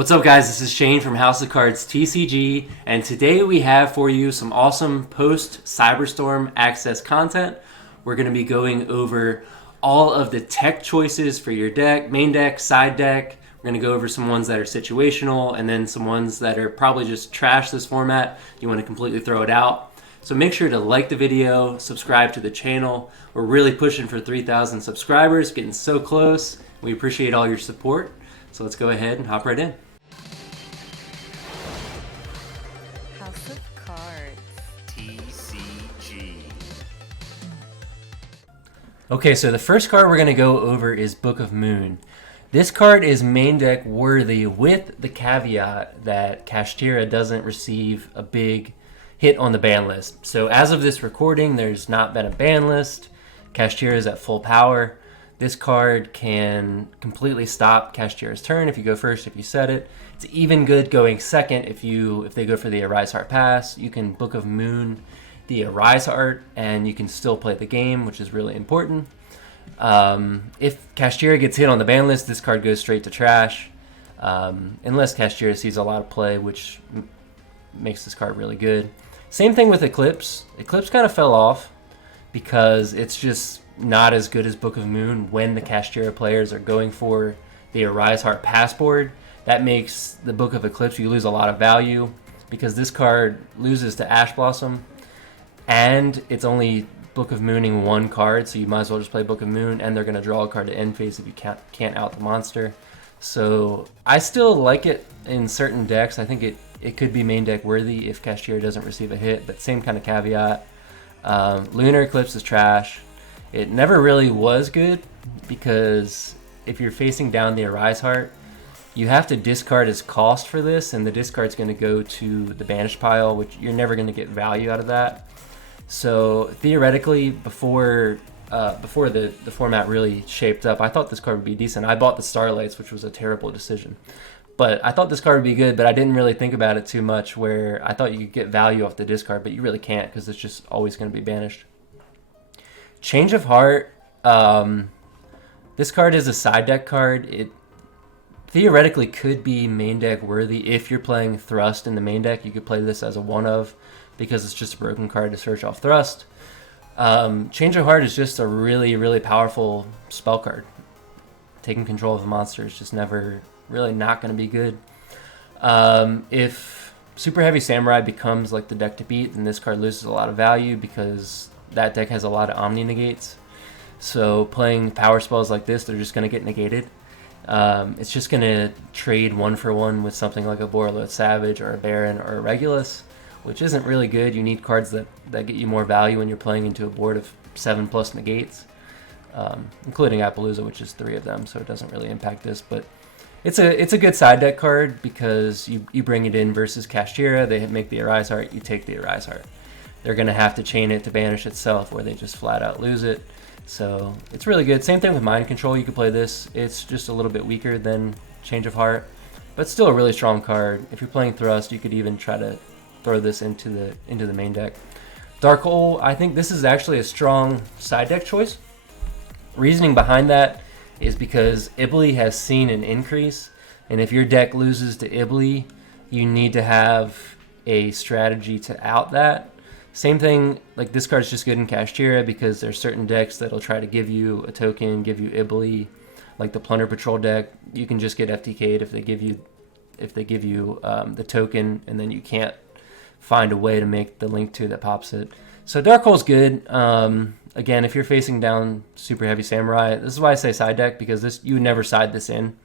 What's up, guys? This is Shane from House of Cards TCG, and today we have for you some awesome post Cyberstorm Access content. We're going to be going over all of the tech choices for your deck, main deck, side deck. We're going to go over some ones that are situational, and then some ones that are probably just trash this format. You want to completely throw it out. So make sure to like the video, subscribe to the channel. We're really pushing for 3,000 subscribers, getting so close. We appreciate all your support. So let's go ahead and hop right in. House of Cards. TCG. Okay, so the first card we're going to go over is Book of Moon. This card is main deck worthy with the caveat that Kashtira doesn't receive a big hit on the ban list. So as of this recording, there's not been a ban list. Kashtira is at full power. This card can completely stop Kashtira's turn if you go first, if you set it. It's even good going second if they go for the Arise Heart pass. You can Book of Moon the Arise Heart and you can still play the game, which is really important. If Kashtira gets hit on the ban list, this card goes straight to trash. Unless Kashtira sees a lot of play, which makes this card really good. Same thing with Eclipse. Eclipse kind of fell off because it's just not as good as Book of Moon when the Kashtira players are going for the Arise Heart passboard. That makes the Book of Eclipse, you lose a lot of value because this card loses to Ash Blossom and it's only Book of Mooning one card, so you might as well just play Book of Moon, and they're going to draw a card to end phase if you can't out the monster. So I still like it in certain decks. I think it could be main deck worthy if Kashtira doesn't receive a hit, but same kind of caveat. Lunar Eclipse is trash. It never really was good because if you're facing down the Arise Heart, you have to discard as cost for this, and the discard's going to go to the banished pile, which you're never going to get value out of that. So theoretically, before the format really shaped up, I thought this card would be decent. I bought the Starlights, which was a terrible decision. But I thought this card would be good, but I didn't really think about it too much, where I thought you could get value off the discard, but you really can't because it's just always going to be banished. Change of Heart. This card is a side deck card. It theoretically could be main deck worthy. If you're playing Thrust in the main deck, you could play this as a one of because it's just a broken card to search off Thrust. Change of Heart is just a really, really powerful spell card. Taking control of a monster is just never really not going to be good. If Super Heavy Samurai becomes like the deck to beat, then this card loses a lot of value because that deck has a lot of Omni negates. So playing power spells like this, they're just going to get negated. It's just going to trade one for one with something like a Borreload Savage or a Baron or a Regulus, which isn't really good. You need cards that get you more value when you're playing into a board of 7+ negates, including Appaloosa, which is 3 of them, so it doesn't really impact this. But it's a good side deck card because you bring it in versus Kashtira. They make the Arise Heart, you take the Arise Heart. They're going to have to chain it to banish itself, where they just flat out lose it. So it's really good. Same thing with Mind Control. You could play this. It's just a little bit weaker than Change of Heart, but still a really strong card. If you're playing Thrust, you could even try to throw this into the main deck. Dark Hole, I think this is actually a strong side deck choice. Reasoning behind that is because Ibly has seen an increase, and if your deck loses to Ibly, you need to have a strategy to out that. Same thing, like this card's just good in Kashtira because there's certain decks that'll try to give you a token, give you Ibly, like the Plunder Patrol deck. You can just get FTK'd if they give you the token, and then you can't find a way to make the link to that pops it. So Dark Hole's good. Again, if you're facing down Super Heavy Samurai, this is why I say side deck, because you would never side this in.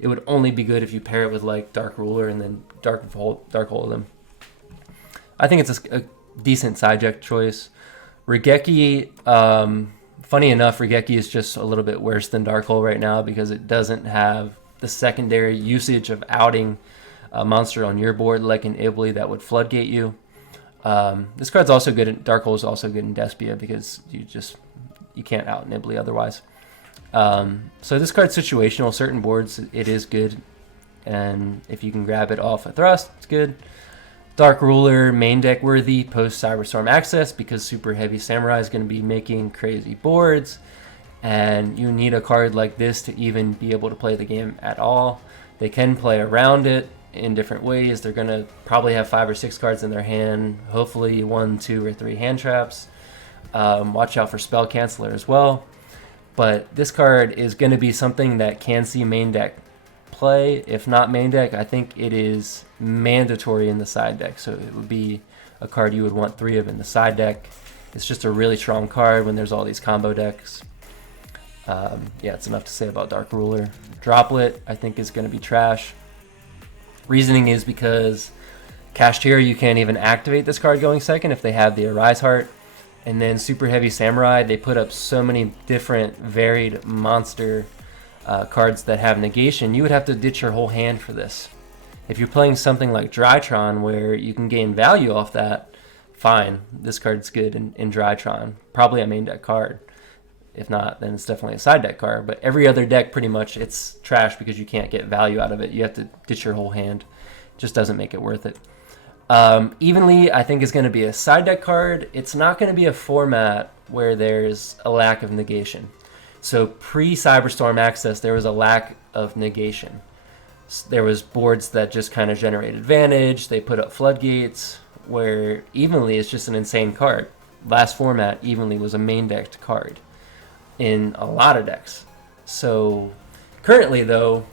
It would only be good if you pair it with like Dark Ruler and then Dark Hole them. I think it's a decent side deck choice. Regeki, funny enough, Regeki is just a little bit worse than Dark Hole right now because it doesn't have the secondary usage of outing a monster on your board like an Ibly that would floodgate you. This card's also good in Dark Hole is also good in Despia because you can't out an Ibly otherwise. So this card's situational. Certain boards it is good, and if you can grab it off a Thrust, it's good. Dark Ruler, main deck worthy post Cyberstorm Access because Super Heavy Samurai is going to be making crazy boards, and you need a card like this to even be able to play the game at all. They can play around it in different ways. They're going to probably have 5 or 6 cards in their hand, hopefully 1, 2, or 3 hand traps. Watch out for Spell Canceller as well. But this card is going to be something that can see main deck play. If not main deck, I think it is mandatory in the side deck. So it would be a card you would want 3 of in the side deck. It's just a really strong card when there's all these combo decks. Yeah, it's enough to say about Dark Ruler. Droplet, I think, is going to be trash. Reasoning is because Kashtira, you can't even activate this card going second if they have the Arise Heart. And then Super Heavy Samurai, they put up so many different varied monster cards that have negation. You would have to ditch your whole hand for this. If you're playing something like Drytron where you can gain value off that, fine. This card's good in Drytron. Probably a main deck card. If not, then it's definitely a side deck card. But every other deck, pretty much, it's trash because you can't get value out of it. You have to ditch your whole hand. Just doesn't make it worth it. Evenly, I think, is going to be a side deck card. It's not going to be a format where there's a lack of negation. So pre-Cyberstorm Access, there was a lack of negation. There was boards that just kind of generated advantage. They put up floodgates, where Evenly is just an insane card. Last format, Evenly was a main decked card in a lot of decks. So currently, though,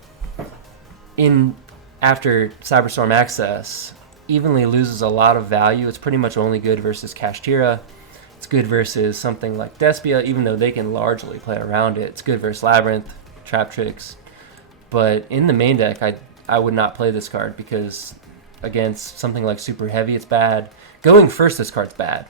after Cyberstorm Access, Evenly loses a lot of value. It's pretty much only good versus Kashtira. It's good versus something like Despia, even though they can largely play around it. It's good versus Labyrinth, Trap Tricks. But in the main deck, I would not play this card because against something like Super Heavy, it's bad. Going first, this card's bad.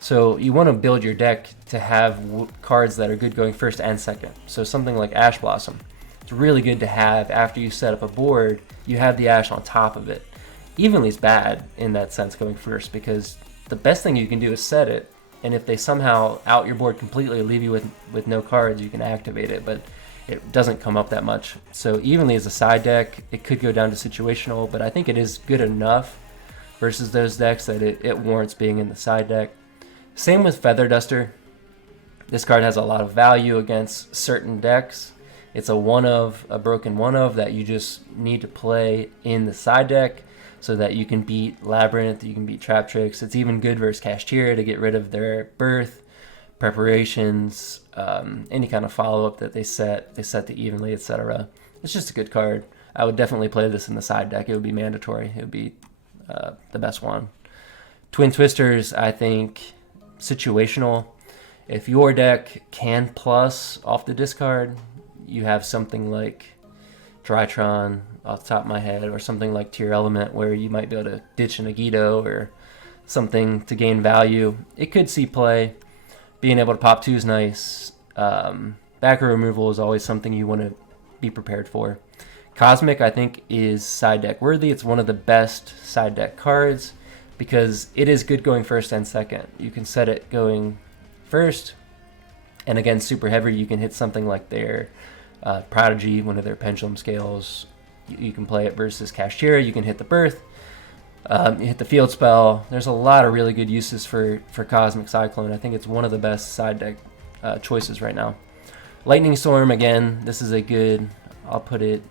So you want to build your deck to have cards that are good going first and second. So something like Ash Blossom, it's really good to have after you set up a board. You have the Ash on top of it. Evenly's bad in that sense going first because the best thing you can do is set it, and if they somehow out your board completely, leave you with no cards, you can activate it, but it doesn't come up that much. So Evenly is a side deck. It could go down to situational, but I think it is good enough versus those decks that it warrants being in the side deck. Same with Feather Duster. This card has a lot of value against certain decks. It's a broken one of that you just need to play in the side deck so that you can beat Labyrinth, you can beat Trap Tricks. It's even good versus Kashtira to get rid of their birth, preparations, any kind of follow-up that they set to Evenly, etc. It's just a good card. I would definitely play this in the side deck. It would be mandatory. It would be the best one. Twin Twisters, I think, situational. If your deck can plus off the discard, you have something like Drytron off the top of my head, or something like Tier Element where you might be able to ditch an Yugioh or something to gain value. It could see play. Being able to pop 2 is nice. Backer removal is always something you want to be prepared for. Cosmic, I think, is side deck worthy. It's one of the best side deck cards because it is good going first and second. You can set it going first, and again, Super Heavy, you can hit something like their Prodigy, one of their Pendulum Scales. You can play it versus Kashtira. You can hit the Birth. You hit the Field Spell. There's a lot of really good uses for Cosmic Cyclone. I think it's one of the best side deck choices right now. Lightning Storm, again, this is a good, I'll put it,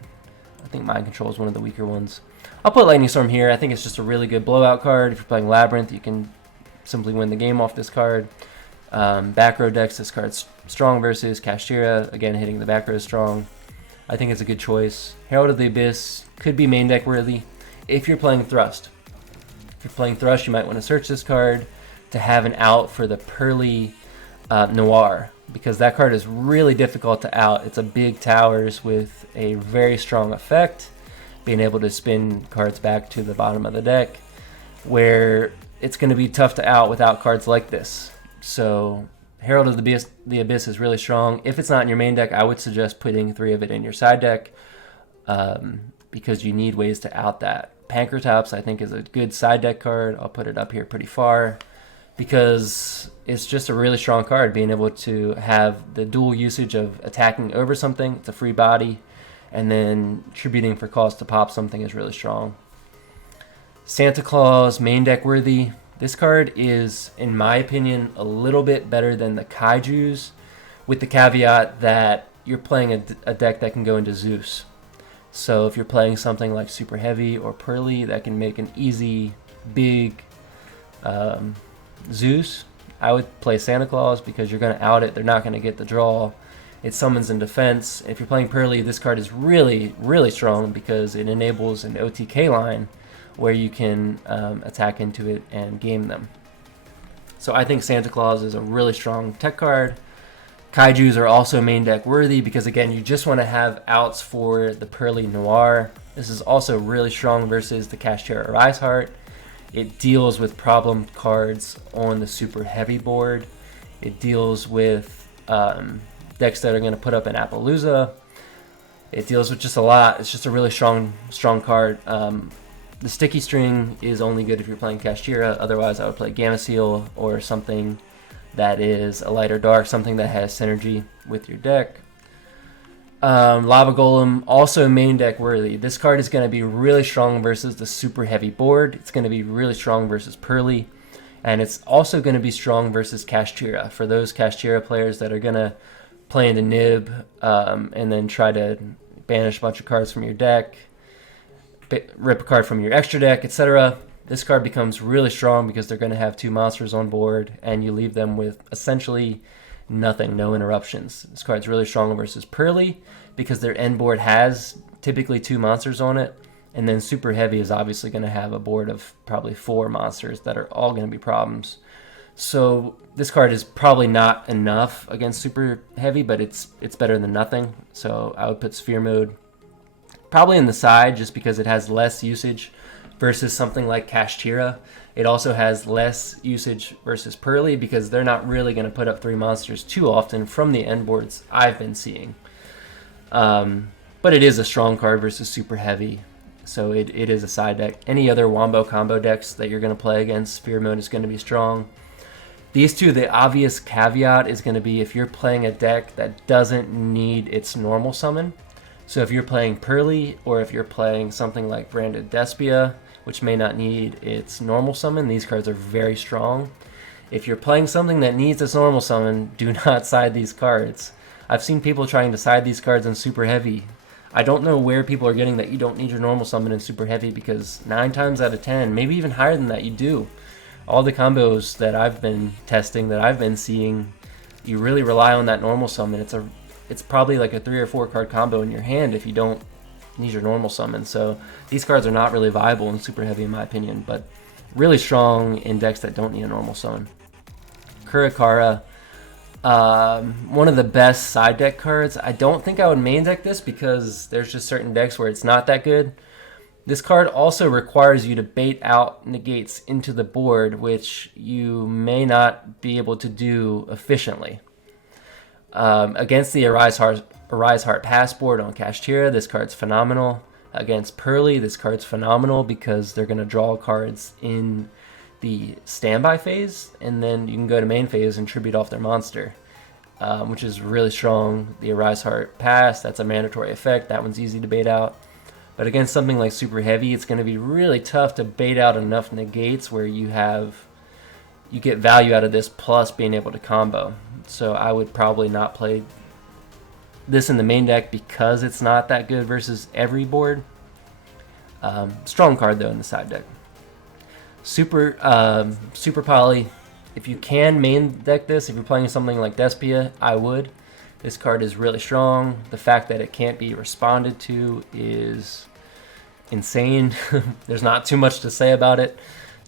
I think Mind Control is one of the weaker ones. I'll put Lightning Storm here. I think it's just a really good blowout card. If you're playing Labyrinth, you can simply win the game off this card. Back row decks, this card's strong versus Kashtira. Again, hitting the back row is strong. I think it's a good choice. Herald of the Abyss could be main deck worthy if you're playing Thrust. If you're playing Thrust, you might want to search this card to have an out for the Pearly Noir, because that card is really difficult to out. It's a big towers with a very strong effect, being able to spin cards back to the bottom of the deck, where it's going to be tough to out without cards like this. So Herald of the Abyss is really strong. If it's not in your main deck, I would suggest putting 3 of it in your side deck because you need ways to out that. Pancratops, I think, is a good side deck card. I'll put it up here pretty far because it's just a really strong card, being able to have the dual usage of attacking over something. It's a free body, and then tributing for cost to pop something is really strong. Santa Claus, main deck worthy. This card is, in my opinion, a little bit better than the Kaijus, with the caveat that you're playing a deck that can go into Zeus. So if you're playing something like Super Heavy or Pearly, that can make an easy, big Zeus. I would play Santa Claus because you're going to out it. They're not going to get the draw. It summons in defense. If you're playing Pearly, this card is really, really strong because it enables an OTK line where you can attack into it and game them. So I think Santa Claus is a really strong tech card. Kaijus are also main deck worthy because, again, you just want to have outs for the Pearly Noir. This is also really strong versus the Kashtira Arise Heart. It deals with problem cards on the super heavy board. It deals with decks that are going to put up an Appaloosa. It deals with just a lot. It's just a really strong card. The sticky string is only good if you're playing Kashtira. Otherwise, I would play Gamma Seal or something that is a lighter dark, something that has synergy with your deck. Lava Golem, also main deck worthy. This card is going to be really strong versus the super heavy board. It's going to be really strong versus Pearly. And it's also going to be strong versus Kashtira. For those Kashtira players that are going to play into Nib and then try to banish a bunch of cards from your deck, rip a card from your extra deck, etc. This card becomes really strong because they're going to have 2 monsters on board and you leave them with essentially nothing, no interruptions. This card's really strong versus Pearly because their end board has typically 2 monsters on it, and then Super Heavy is obviously going to have a board of probably 4 monsters that are all going to be problems. So this card is probably not enough against Super Heavy, but it's better than nothing. So I would put Sphere Mode probably in the side just because it has less usage versus something like Kashtira. It also has less usage versus Pearly because they're not really going to put up 3 monsters too often from the end boards I've been seeing. But it is a strong card versus Super Heavy, so it is a side deck. Any other Wombo combo decks that you're going to play against, Sphere Mode is going to be strong. These two, the obvious caveat is going to be if you're playing a deck that doesn't need its normal summon. So if you're playing Pearly or if you're playing something like Branded Despia, which may not need its normal summon, these cards are very strong. If you're playing something that needs its normal summon, do not side these cards. I've seen people trying to side these cards in Super Heavy. I don't know where people are getting that you don't need your normal summon in Super Heavy because 9 times out of 10, maybe even higher than that, you do. All the combos that I've been testing, that I've been seeing, you really rely on that normal summon. It's probably like a 3 or 4 card combo in your hand if you don't need your normal summon. So these cards are not really viable in Super Heavy in my opinion, but really strong in decks that don't need a normal summon. Kurakara, one of the best side deck cards. I don't think I would main deck this because there's just certain decks where it's not that good. This card also requires you to bait out negates into the board, which you may not be able to do efficiently. Against the Arise Heart Pass board on Kashtira, this card's phenomenal. Against Pearly, this card's phenomenal because they're going to draw cards in the standby phase, and then you can go to main phase and tribute off their monster, which is really strong. The Arise Heart Pass, that's a mandatory effect. That one's easy to bait out. But against something like Super Heavy, it's going to be really tough to bait out enough negates where you get value out of this plus being able to combo. So I would probably not play this in the main deck because it's not that good versus every board. Strong card though in the side deck. Super Poly. If you can main deck this, if you're playing something like Despia, I would. This card is really strong. The fact that it can't be responded to is insane. There's not too much to say about it.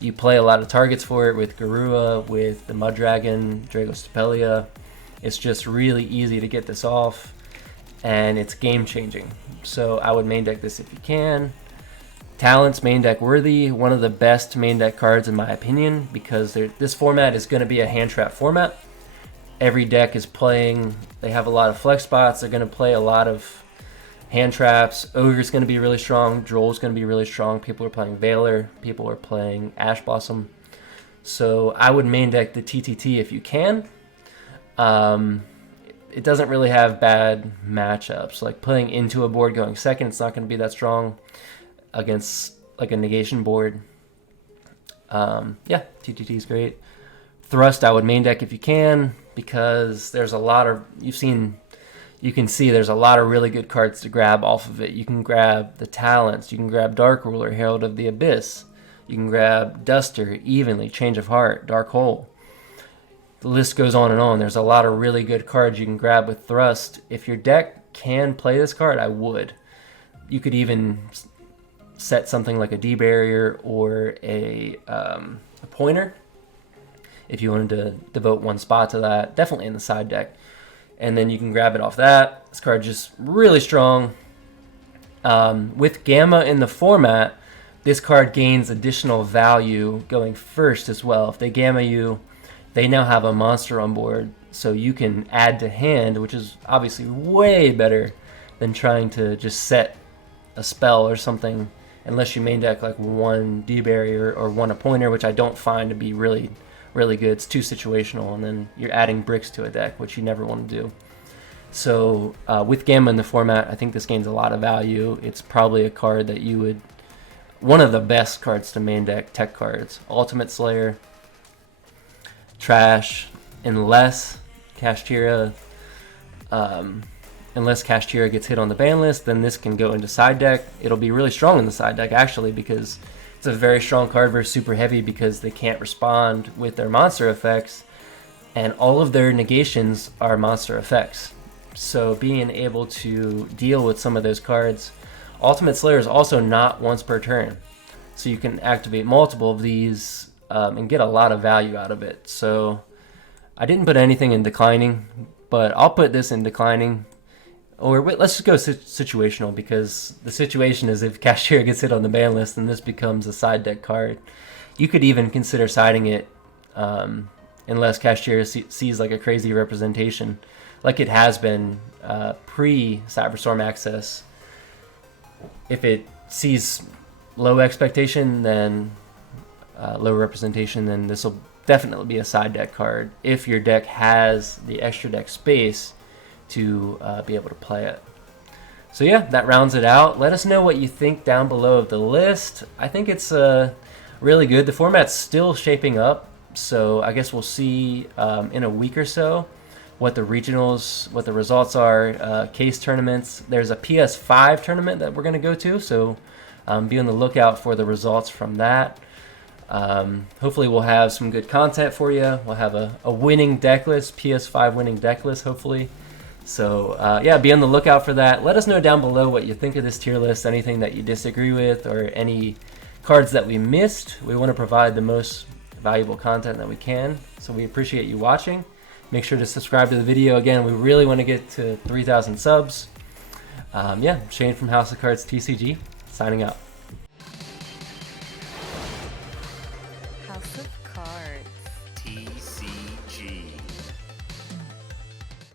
You play a lot of targets for it with Garua, with the Mud Dragon, Dragostapelia. It's just really easy to get this off, and it's game changing. So I would main deck this if you can. Talents, main deck worthy. One of the best main deck cards in my opinion because this format is going to be a hand trap format. Every deck is playing, they have a lot of flex spots, they're going to play a lot of hand traps. Ogre's going to be really strong, Droll's going to be really strong, people are playing Valor, people are playing Ash Blossom. So I would main deck the TTT if you can. It doesn't really have bad matchups, like playing into a board going second, it's not going to be that strong against like a negation board. Yeah, TTT is great. Thrust I would main deck if you can, because there's a lot of, you've seen you can see there's a lot of really good cards to grab off of it. You can grab the Talents, you can grab Dark Ruler, Herald of the Abyss, you can grab Duster, Evenly, Change of Heart, Dark Hole. The list goes on and on. There's a lot of really good cards you can grab with Thrust. If your deck can play this card, I would. You could even set something like a D-Barrier or a Pointer if you wanted to devote one spot to that. Definitely in the side deck. And then you can grab it off that. This card just really strong. With Gamma in the format, this card gains additional value going first as well. If they Gamma you, they now have a monster on board, so you can add to hand, which is obviously way better than trying to just set a spell or something, unless you main deck like one D-Barrier or one Pointer, which I don't find to be really good. It's too situational, and then you're adding bricks to a deck, which you never want to do. So with Gamma in the format, I think this gains a lot of value. It's probably a card that you would, one of the best cards to main deck tech cards. Ultimate Slayer, trash, unless Kashtira gets hit on the ban list, then this can go into side deck. It'll be really strong in the side deck actually, because it's a very strong card versus super heavy, because they can't respond with their monster effects, and all of their negations are monster effects. So being able to deal with some of those cards. Ultimate Slayer is also not once per turn, so you can activate multiple of these and get a lot of value out of it. So I didn't put anything in declining, but I'll put this in declining. Or wait, let's just go situational, because the situation is if Kashtira gets hit on the ban list, then this becomes a side deck card. You could even consider siding it unless Kashtira sees like a crazy representation, like it has been pre-Cyberstorm Access. If it sees low expectation, then low representation, then this will definitely be a side deck card if your deck has the extra deck space to be able to play it. So yeah, that rounds it out. Let us know what you think down below of the list. I think it's really good. The format's still shaping up, so I guess we'll see in a week or so what the regionals, what the results are, case tournaments. There's a PS5 tournament that we're going to go to, so be on the lookout for the results from that. Hopefully we'll have some good content for you. We'll have a winning deck list, PS5 winning deck list, hopefully. So yeah, be on the lookout for that. Let us know down below what you think of this tier list, anything that you disagree with, or any cards that we missed. We want to provide the most valuable content that we can, so we appreciate you watching. Make sure to subscribe to the video. Again, we really want to get to 3,000 subs. Yeah, Shane from House of Cards TCG, signing out. House of Cards. TCG.